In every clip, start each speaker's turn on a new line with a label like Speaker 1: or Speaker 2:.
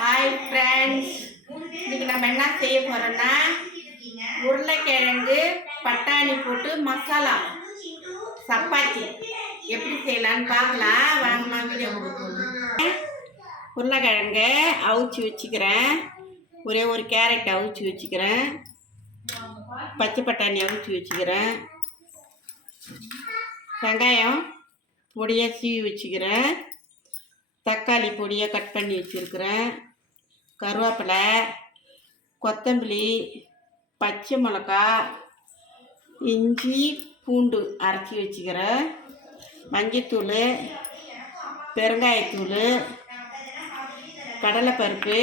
Speaker 1: Hi friends இன்னைக்கு நம்ம என்ன செய்ய போறோம்னா உருளைக்கிழங்கு பட்டாணி போட்டு மசாலா சப்பாத்தி. எப்படி செய்யலாம்னு பார்க்கலாம். வாங்கம்மா வீடியோ உருளைக்கிழங்கு அவிச்சு வச்சுக்கிறேன். ஒரே ஒரு கேரட் அவிச்சு வச்சுக்கிறேன். பச்சை பட்டாணி அவிச்சு வச்சுக்கிறேன். வெங்காயம் பொடியாக சீவி வச்சுக்கிறேன். தக்காளி பொடியை கட் பண்ணி வச்சுருக்கிறேன். கருவேப்பிலை கொத்தமல்லி பச்சை மிளகா இஞ்சி பூண்டு அரைச்சி வச்சுக்கிறேன். மஞ்சத்தூள் பெருங்காயத்தூள் கடலைப்பருப்பு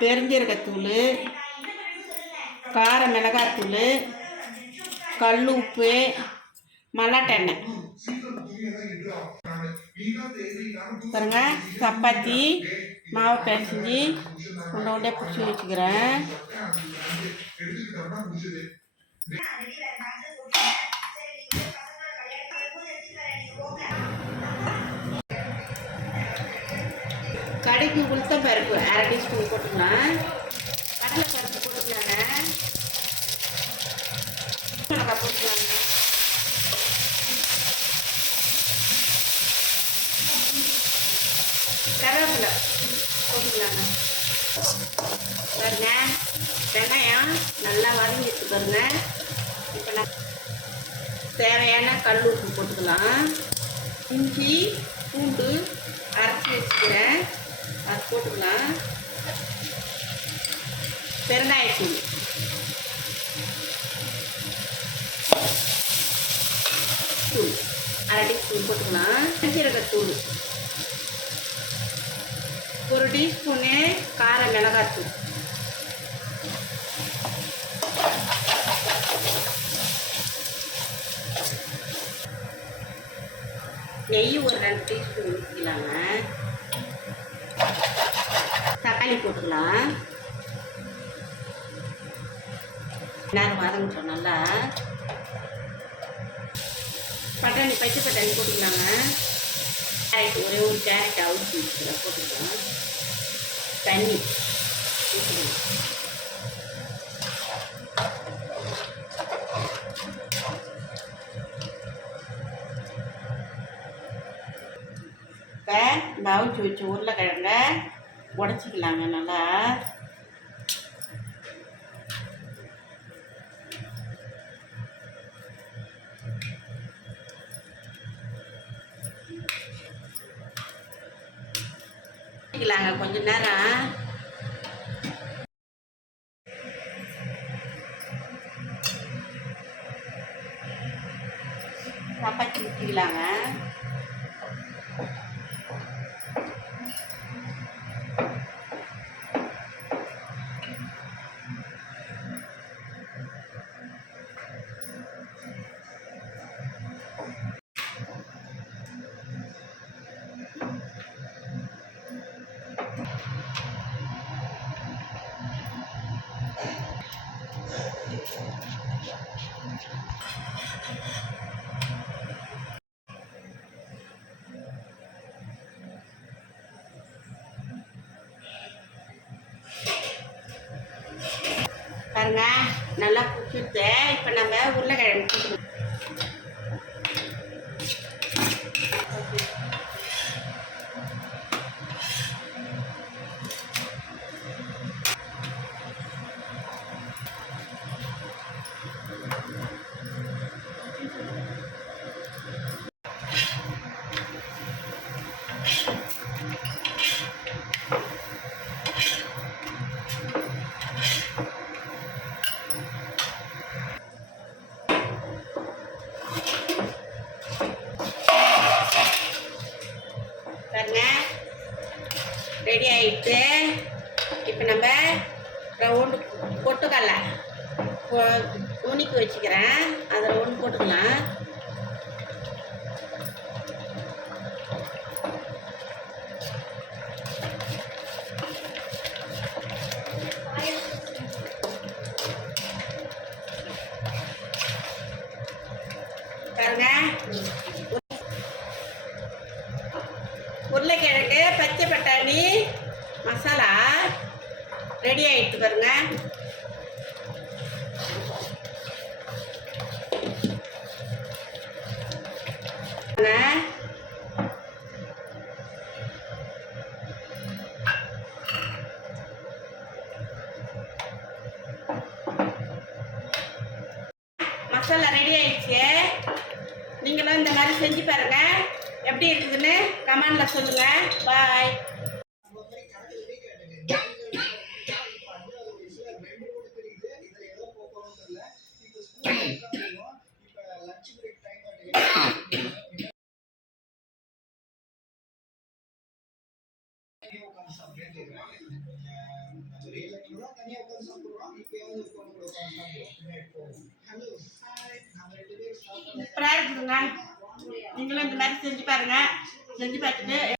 Speaker 1: பெருஞ்சீரகத்தூள் கார மிளகாத்தூள் கல் உப்பு மல்லாட்டெண்ணெய் பாருங்க சப்பாத்தி மாவு பிசைஞ்சு உண்டை உண்டே பிடிச்சி வச்சுக்கிறேன். கடைக்கு உளுத்த பருப்பு அரை டீஸ்பூன் போட்டுக்கலாம் கடலை பருப்பு போட்டுக்கலாங்க மிளகாய் போட்டுக்கலாங்க கருவேப்பிலை போட்டுக்கலாங்க. பாருங்க வெங்காயம் நல்லா வதங்கிட்டு பாருங்க. இப்போ நான் தேவையான கல் உப்பு போட்டுக்கலாம். இஞ்சி பூண்டு அரைச்சி வச்சுக்கிறேன். அது போட்டுக்கலாம். பெருங்காயத்தூள். தூள். அரை டீஸ்பூன் போட்டுக்கலாம். சீரகத்தூள். ஒரு டீஸ்பூனு கார மிளகாத்தூள். நெய் ஒரு ரெண்டு டீஸ்பூன் ஊற்றிக்கலாங்க தக்காளி போட்டுக்கலாம். நேரம் வதங்கிட்டோம் நல்லா. பட்டாணி பச்சை பட்டாணி போட்டுக்கலாங்க. கேரட் ஒரே ஒரு கேரட் அவுட் மிக்சியில் போட்டுக்கலாம் தண்ணி ஊற்றிக்கலாம் இப்போ இந்த அவிச்சு வச்சு உருளைக்கிழங்க உடச்சிக்கலாங்க நல்லா வச்சுக்கலாங்க கொஞ்ச நேரம். சப்பாத்தி ஊற்றிக்கலாங்க பாருங்க நல்லா பிடிச்சிட்டு இப்போ நம்ம உருளைக்கிழங்கு ரெடி ஆகிட்டு இப்போ நம்ம ரவுண்டு பொட்டுக்கடலை பொ- வச்சுக்கிறேன். அதை ரவுண்டு போட்டுக்கலாம்.
Speaker 2: ரெடி ஆகிட்டு பாருங்க. பாருங்க. மசாலா ரெடி ஆயிடுச்சு. நீங்களும் இந்த மாதிரி செஞ்சு பாருங்க. எப்படி இருக்குதுன்னு கமெண்ட்ல சொல்லுங்க. பாய் சூப்பராக இருக்குதுங்க நீங்களும் இந்த மாதிரி செஞ்சு பாருங்க. செஞ்சு பார்த்துட்டு